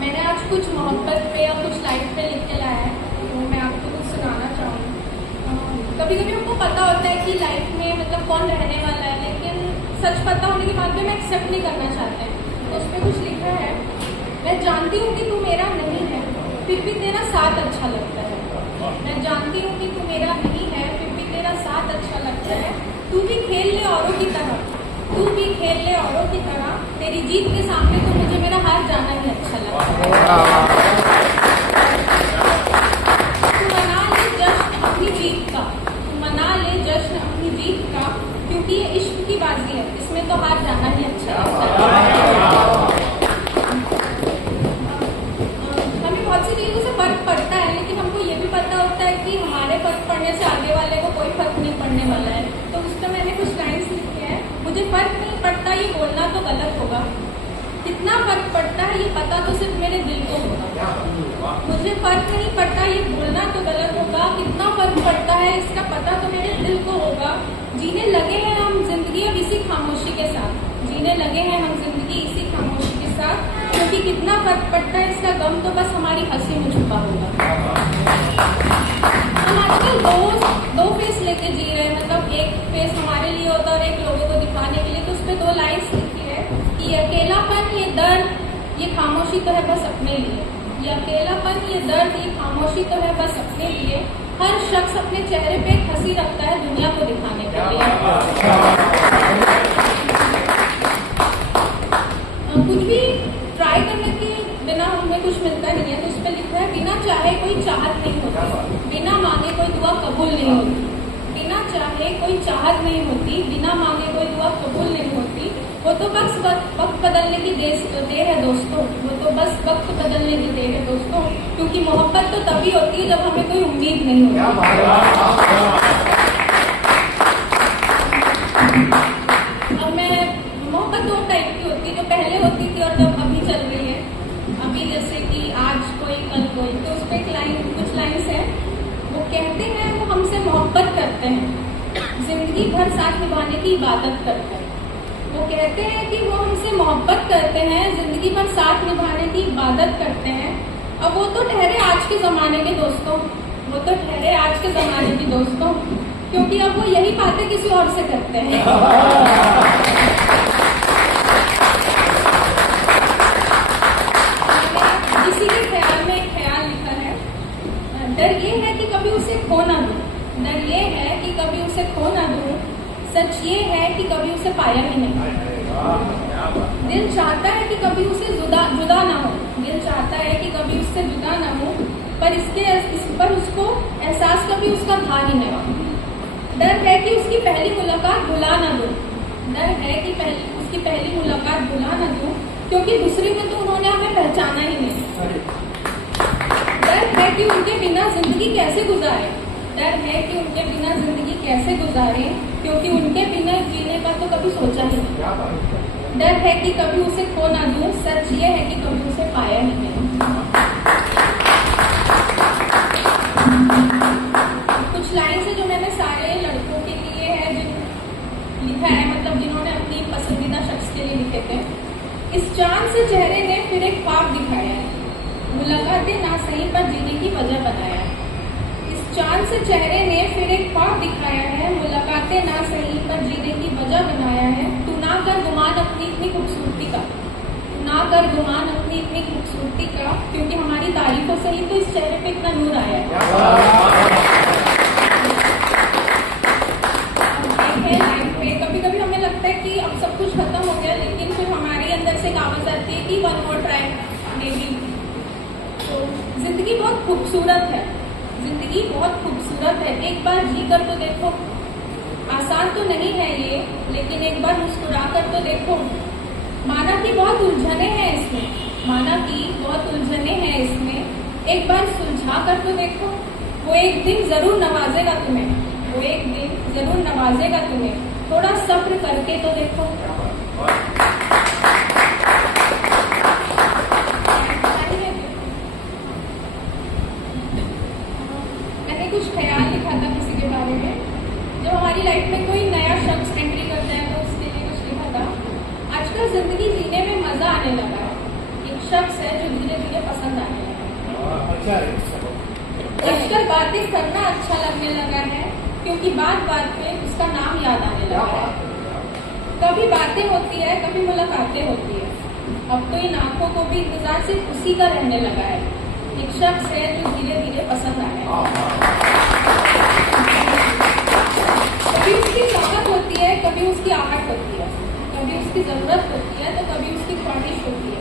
मैंने आज कुछ मोहब्बत पे या कुछ लाइफ पे लिख के लाया है, तो मैं आपको कुछ सुनाना चाहूँगी। कभी कभी हमको पता होता है कि लाइफ में मतलब कौन रहने वाला है, लेकिन सच पता होने के बाद भी हम एक्सेप्ट नहीं करना चाहते हैं। तो उस पर कुछ लिखा है, मैं जानती हूँ कि तू मेरा नहीं है, फिर भी तेरा साथ अच्छा लगता है। मैं जानती हूँ कि तू मेरा नहीं है, फिर भी तेरा साथ अच्छा लगता है। तू भी खेल ले औरों की तरह, तू भी खेल ले औरों की तरह, तेरी जीत के सामने तो मुझे मेरा हार जाना ही अच्छा लगता है। तू मना ले जश्न अपनी जीत का, तू मना ले जश्न अपनी जीत का, क्योंकि ये इश्क की बाजी है, इसमें तो हार जाना ही अच्छा लगता है। हमें बहुत सी चीज़ों से फर्क पड़ता है, लेकिन हमको ये भी पता होता है कि हमारे फर्क पड़ने से आगे वाले को कोई फर्क नहीं पड़ने वाला है। तो उस पर मैंने कुछ लाइन्स लिखे हैं। मुझे फर्क नहीं पड़ता ये बोलना तो गलत होगा, कितना फर्क पड़ता है ये पता तो सिर्फ मेरे दिल को होगा। मुझे फर्क नहीं पड़ता ये बोलना तो गलत होगा, कितना फर्क पड़ता है इसका पता तो मेरे दिल को होगा। जीने लगे हैं हम जिंदगी अब इसी खामोशी के साथ, जीने लगे हैं हम जिंदगी इसी खामोशी के साथ, क्योंकि कितना फर्क पड़ता है इसका गम तो बस हमारी हंसी में छुपा होगा। हम आजकल दो फेस लेके जी रहे हैं, मतलब एक फेस हमारे लिए होता है और एक लोगों को दिखाने के लिए। तो उस पर दो लाइन्स लिखी है कि ये अकेलापन, ये दर्द, ये खामोशी तो है बस अपने लिए। ये अकेलापन, ये दर्द, ये खामोशी तो है बस अपने लिए। हर शख्स अपने चेहरे पे एक हंसी रखता है दुनिया को दिखाने के लिए। कुछ भी ट्राई करने के बिना हमें कुछ मिलता नहीं है। तो उस पर लिखा है, बिना चाहे कोई चाहत नहीं होती, बिना मांगे कोई दुआ कबूल नहीं होती। बिना चाहे कोई चाहत नहीं होती, बिना मांगे कोई दुआ कबूल नहीं होती। वो तो बस वक्त बदलने की देर है दोस्तों, वो तो बस वक्त बदलने की देर है दोस्तों, क्योंकि मोहब्बत तो तभी होती है जब हमें कोई उम्मीद नहीं होती। अब मैं मोहब्बत दो टाइप की होती है, जो पहले होती थी और जब अभी चल रही है। अभी जैसे कि आज कोई कल कोई, तो उस पर कुछ लाइन्स है। वो कहते हैं वो हमसे मोहब्बत करते हैं, जिंदगी भर साथ निभाने की इबादत करते हैं। वो कहते हैं कि वो हमसे मोहब्बत करते हैं, जिंदगी भर साथ निभाने की इबादत करते हैं। अब वो तो ठहरे आज के जमाने के दोस्तों, वो तो ठहरे आज के जमाने की दोस्तों, क्योंकि अब वो यही बातें किसी और से करते हैं। इसी के ख्याल में एक ख्याल लिखा है, डर ये है कि कभी उसे खो ना दूं, डर ये है कि कभी उसे खो ना दूं, सच ये है कि कभी उसे पाया ही नहीं। दिल चाहता है कि कभी उसे जुदा ना हो, दिल चाहता है कि कभी उससे जुदा ना हो, पर इस पर उसको एहसास कभी उसका था ही नहीं। डर है कि उसकी पहली मुलाकात भुला ना दूं, डर है कि उसकी पहली मुलाकात भुला ना दूं, क्योंकि दूसरी में तो उन्होंने हमें पहचाना ही नहीं। डर है कि उनके बिना जिंदगी कैसे गुजारे, डर है कि उनके बिना जिंदगी कैसे गुजारे, क्योंकि उनके बिना जीने का तो कभी सोचा ही नहीं। डर है कि कभी उसे खो ना दूं, सच ये है कि कभी उसे पाया ही नहीं। कुछ लाइन्स है जो मैंने सारे लड़कों के लिए है, लिखा है, मतलब जिन्होंने अपनी पसंदीदा शख्स के लिए लिखे थे। इस चांद से चेहरे ने फिर एक ख्वाब दिखाया है, मुलाकातें ना सही पर जीने की वजह बताया है। इस चांद से चेहरे ने फिर एक ख्वाब दिखाया है, मुलाकातें ना सही पर जीने की वजह बनाया है। तू ना कर गुमान अपनी इतनी खूबसूरती का, तू ना कर गुमान अपनी इतनी खूबसूरती का, क्योंकि हमारी तारीफों से ही तो इस चेहरे पे इतना नूर आया है। कभी कभी हमें लगता है कि अब सब कुछ खत्म हो गया, लेकिन फिर हमारे अंदर से एक आवाज आती है कि वन मोर ट्राई मेबी। तो जिंदगी बहुत खूबसूरत है, जिंदगी बहुत खूबसूरत है, एक बार जी कर तो देखो। आसान तो नहीं है ये, लेकिन एक बार मुस्कुरा कर तो देखो। माना कि बहुत उलझने हैं इसमें, माना कि बहुत उलझने हैं इसमें, एक बार सुलझा कर तो देखो। वो एक दिन जरूर नवाजेगा तुम्हें, वो एक दिन जरूर नवाजेगा तुम्हें, थोड़ा सब्र करके तो देखो। मैंने कुछ ख्याल लिखा था किसी के बारे में, जब हमारी लाइफ में कोई नया शख्स एंट्री करता है तो उसके लिए कुछ लिखा था। आजकल जिंदगी आने लगा है। एक शख्स है जो धीरे धीरे पसंद आने लगा है। आजकल बातें करना अच्छा लगने लगा है, क्योंकि बात बात पे उसका नाम याद आने लगा है। कभी बातें होती है, कभी मुलाकातें होती है। अब तो इन आंखों को भी इंतजार सिर्फ उसी का रहने लगा है। एक शख्स है जो धीरे धीरे पसंद आने लगा है। कभी उसकी चाहत होती है, कभी उसकी आहट होती है, कभी उसकी जरूरत होती है, तो कभी उसकी ख्वाहिश होती है।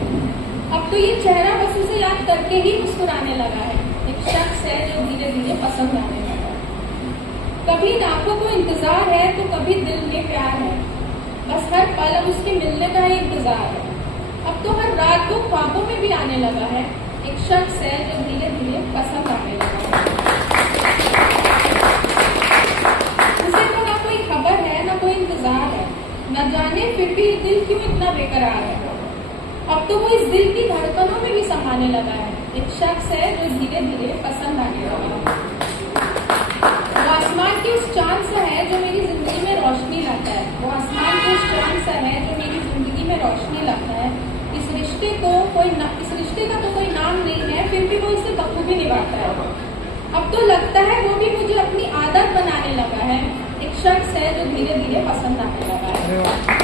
अब तो ये चेहरा बस उसे याद करके ही मुस्कुराने लगा है। एक शख्स है जो धीरे धीरे पसंद आने लगा है। कभी इन आंखों को इंतजार है, तो कभी दिल में प्यार है। बस हर पल अब उसके मिलने का ही इंतजार है। अब तो हर रात को ख्वाबों में भी आने लगा है। एक शख्स है जो धीरे धीरे पसंद आने लगा है। उसे तो ना कोई खबर है, ना कोई इंतजार है, न जाने फिर भी दिल क्यों इतना बेकरार है। अब तो वो इस दिल की धड़कनों में भी समाने लगा है। एक शख्स है जो धीरे धीरे पसंद आने लगा है। वो आसमान के उस चांद सा है जो मेरी जिंदगी में रोशनी लाता है। वो आसमान के उस चांद सा है जो मेरी जिंदगी में रोशनी लाता है। इस रिश्ते का तो कोई नाम नहीं है, फिर भी वो इसे बखूबी निभाता है। अब तो लगता है वो भी मुझे अपनी आदत बनाने लगा है। एक शख्स है जो धीरे धीरे पसंद आने लगा है।